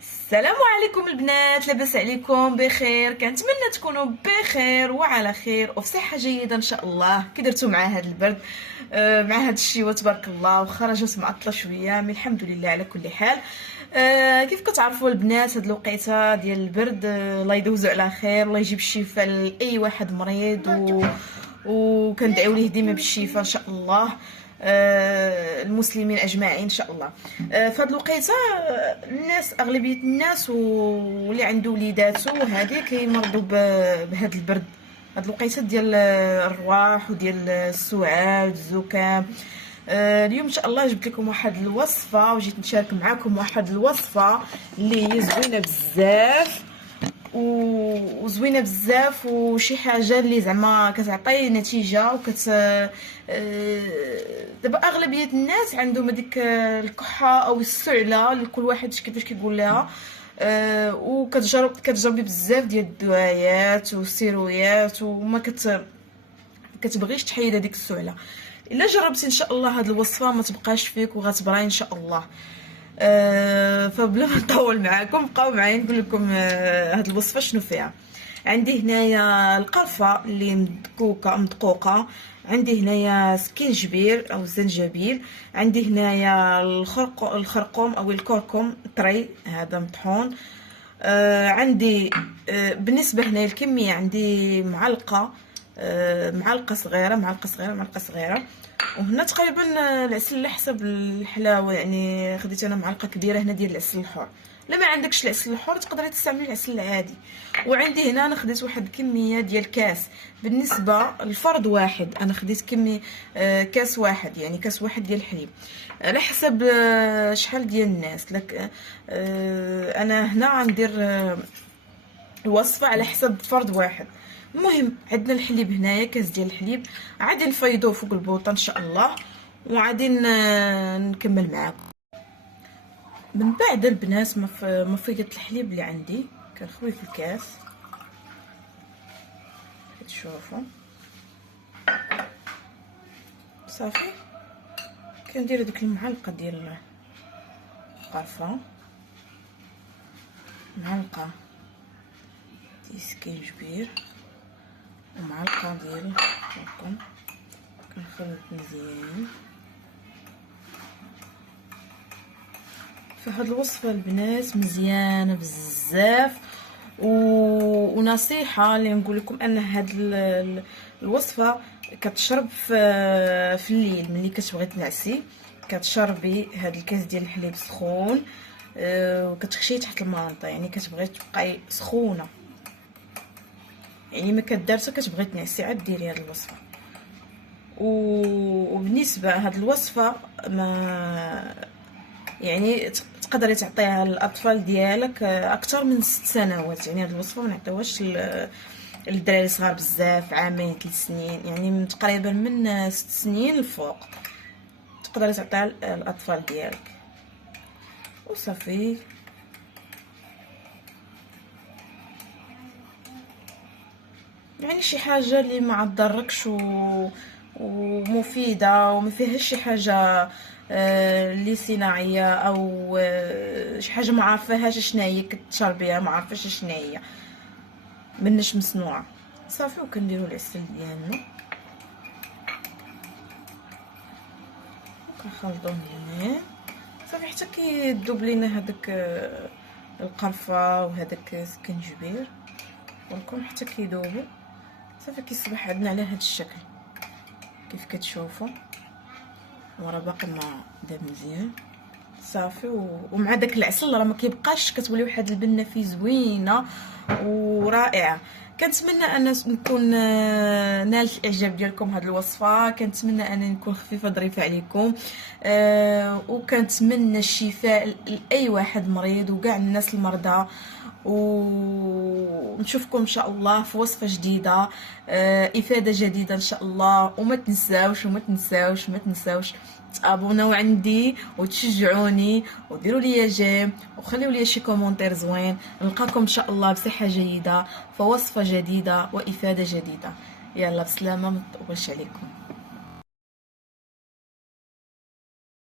السلام عليكم البنات، لاباس عليكم؟ بخير؟ كنتمنى تكونوا بخير وعلى خير وفي صحه جيده ان شاء الله. كي درتوا مع هذا البرد، مع هذا الشتاء تبارك الله، وخرجت معطله شويه من الحمد لله على كل حال. كيف كتعرفوا البنات، هاد الوقيته ديال البرد، الله يدوزو على خير، الله يجيب الشفاء لاي واحد مريض وكندعيو ليه ديما بالشفاء ان شاء الله. المسلمين اجمعين ان شاء الله. في هذه الوقيته، الناس، اغلبيه الناس واللي عنده وليداتو هذه كيمرضوا بهذا البرد. هاد الوقيته ديال الرواح وديال السعال والزكام. اليوم ان شاء الله جبت لكم واحد الوصفه، وجيت نشارك معكم واحد الوصفه اللي هي زوينه بزاف وزوينه بزاف، وشي حاجه اللي زعما كتعطي نتيجه دابا اغلبيه الناس عندهم هذيك الكحه او السعله، اللي كل واحد كيفاش كيقول لها. كتجربي بزاف ديال الدوايات والسيرويات وما كتبغيش تحيد هذيك السعله. الا جربتي ان شاء الله هذه الوصفه ما تبقاش فيك وغتبراي ان شاء الله. فبلا ما نطول معاكم، بقاو معايا نقول لكم هاد الوصفه شنو فيها. عندي هنايا القرفه اللي مدقوقه، عندي هنايا سكينجبير او الزنجبيل، عندي هنايا الخرقوم او الكركم طري هذا مطحون. عندي بالنسبه هنا الكميه عندي معلقه صغيره، معلقه صغيره. وهنا تقريبا العسل على حسب الحلاوه، يعني خديت انا معلقه كبيره هنا ديال العسل الحر. لا ما عندكش العسل الحر تقدري تستعملي العسل العادي. وعندي هنا انا خديت واحد الكميه ديال كاس بالنسبه لفرد واحد، انا خديت كميه كاس واحد، يعني كاس واحد ديال الحليب على حسب شحال ديال الناس. لك انا هنا غندير الوصفه على حسب فرد واحد. المهم عندنا الحليب هنايا، كاس ديال الحليب عادي نفيضوه فوق البوطه ان شاء الله، وعادي نكمل معاكم. من بعد البنات ما فيضت الحليب اللي عندي، كنخوي في الكاس تشوفوا صافي. كندير هذيك المعلقه ديال القرفه، معلقه ديال سكينجبير، ومعلقه ديال الكركم. كنخلط مزيان. فهاد الوصفه البنات مزيانه بزاف، ونصيحه اللي نقول لكم ان هاد الوصفه كتشرب في الليل ملي كتبغي تنعسي، كتشربي هاد الكاس ديال الحليب سخون، وكتخشي تحت المانطه، يعني كتبغي تبقاي سخونه، يعني ما كدارسه كتبغي تنعسي عاد ديري هاد الوصفه. وبالنسبه هاد الوصفه ما يعني تقدري تعطيها للاطفال ديالك اكثر من 6 سنوات، يعني هاد الوصفه ما نعطيوهاش للدراري صغار بزاف، عامين 3 سنين، يعني تقريبا من 6 سنين الفوق تقدري تعطيها للاطفال ديالك. وصافي يعني شي حاجه اللي ما تضركش ومفيده وما فيهاش شي حاجه اللي صناعيه، او شي حاجه ما عارفاهاش شناهي كتشربيها ما عارفاش شناهي، منش مصنوعه. صافي وكنديروا العسل ديالنا وكنخلطوه مزيان صافي حتى كيذوب لينا هذاك القرفه وهذاك السكنجبير والكم حتى كيذوبوا. صافي كيصبح عندنا على هذا الشكل كيف كتشوفوا، وراه باقي ما داب مزيان صافي. ومع داك العسل راه ما كيبقاش، كتولي واحد البنه فيه زوينه ورائعه. كنتمنى ان نكون نالت الاعجاب ديالكم هذه الوصفه، كنتمنى ان نكون خفيفه ظريفه عليكم، وكنتمنى الشفاء لاي واحد مريض وكاع الناس المرضى. ونشوفكم ان شاء الله في وصفه جديده، افاده جديده ان شاء الله. وما تنساوش تابوناو عندي وتشجعوني وديروا لي جيم وخليوا لي شي كومونتير زوين. نلقاكم ان شاء الله بصحه جيده في وصفه جديده وافاده جديده. يلا بسلامه، ما نطولش عليكم.